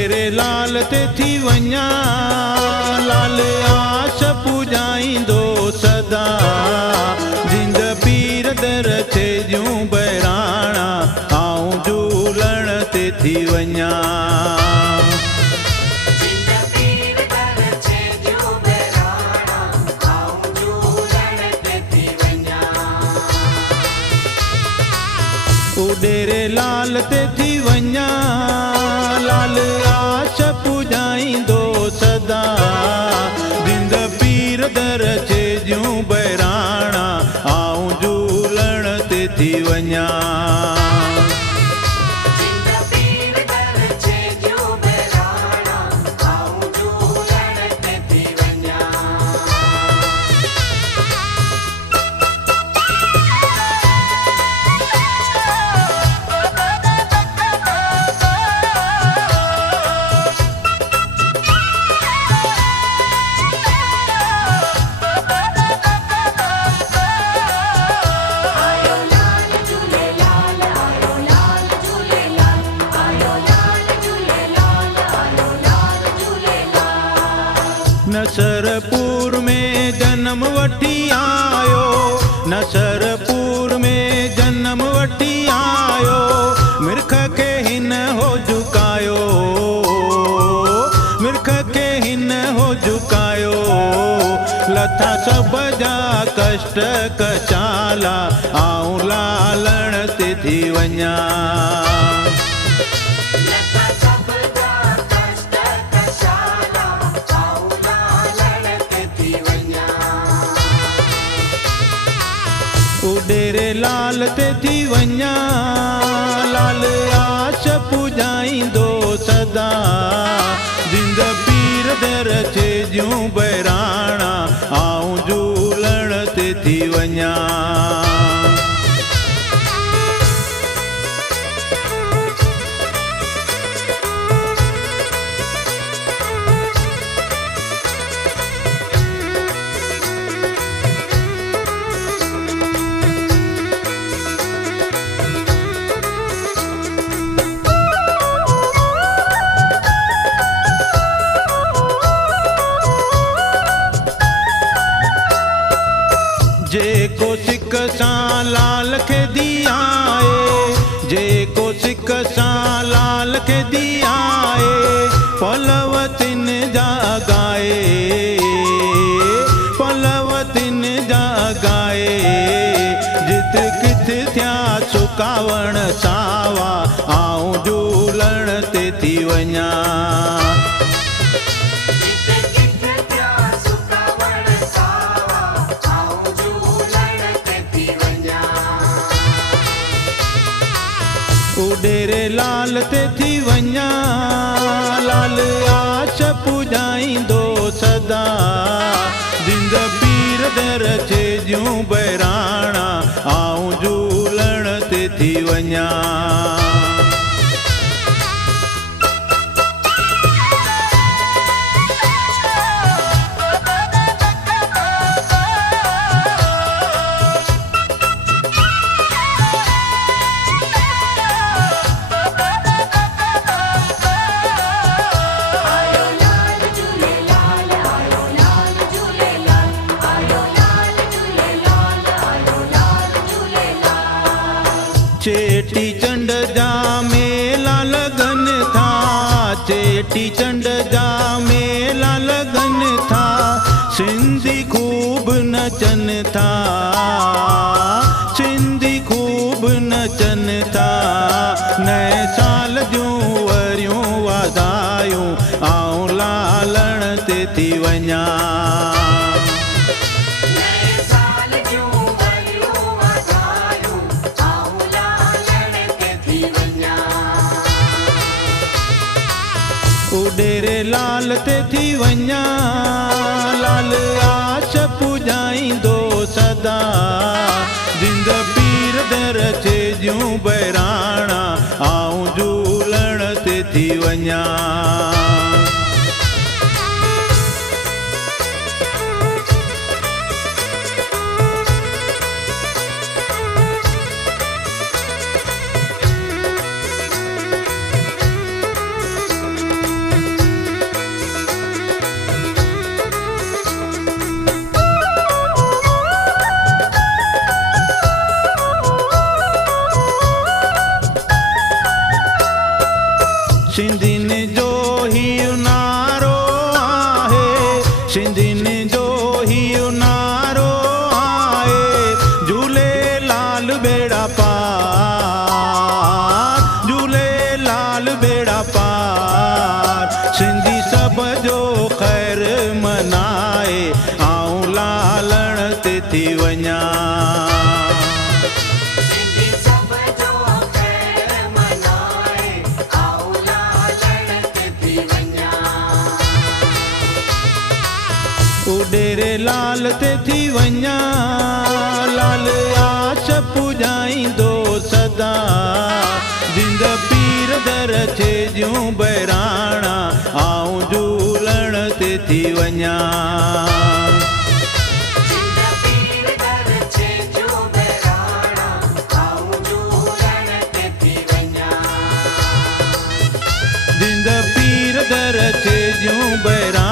उडेरे लाल ते थी वञा लाल आश पुॼाईंदो सदा जिंद पीर दर थे जूं बहिराणा आऊं झूलण ते थी वञा उडेरे लाल ते थी वञा लाल आश पुॼाईंदो सदा जिंद पीर दर चे जूं बहिराणा आऊं झूलण ते थी वञा नसरपुर में जन्म वठी आयो नसरपुर में जन्म वठी आयो मिर्ख के हिन हो झुकायो मिर्ख के हिन हो झुकायो लथा सब जा कष्ट कचाला आऊं लालण ते थी वञा उडेरे लाल ते थी वञा लाल आश पुॼाईंदो सदा जिंद पीर दर चे जूं बहिराणा आऊं झूलण ते थी वञा जेको सिक सां लाल खे दियाए जेको सिक सां लाल खे दियाए पलवतिन जा गाए पलवतिन जा गाए जित किथ थिया सुकावण सावा आऊं झूलण ते थी वञा उडेरे लाल ते थी वञा लाल आश पुॼाईंदो सदा जिंद पीर दर चे जूं बहिराणा आऊं झूलण ते थी वञा चेटी चंड जा मेला लगन था चेटी चंड जा मेला लगन था सिंधी खूब नचन था सिंधी खूब नचन था नए साल जूं वरियूं वाधायूं आऊं लालण ते थी वञा उडेरे लाल ते थी वञा लाल आश पुॼाईंदो सदा जिंद पीर दर चे जूं बहिराणा आऊं झूलण ते थी वञा बेड़ा पार, झूलेलाल बेड़ा पार। सिंधी सब जो ख़ैर मनाए, आऊं लालण ते थी वञा। डेरे लाल ते थी वञा, लाल आश पुॼाईंदो सदा। जिंद पीर दर छे जूं बहिराणा, आऊं झूलण ते थी वञा। जिंद पीर दर छे जूं बहिराणा,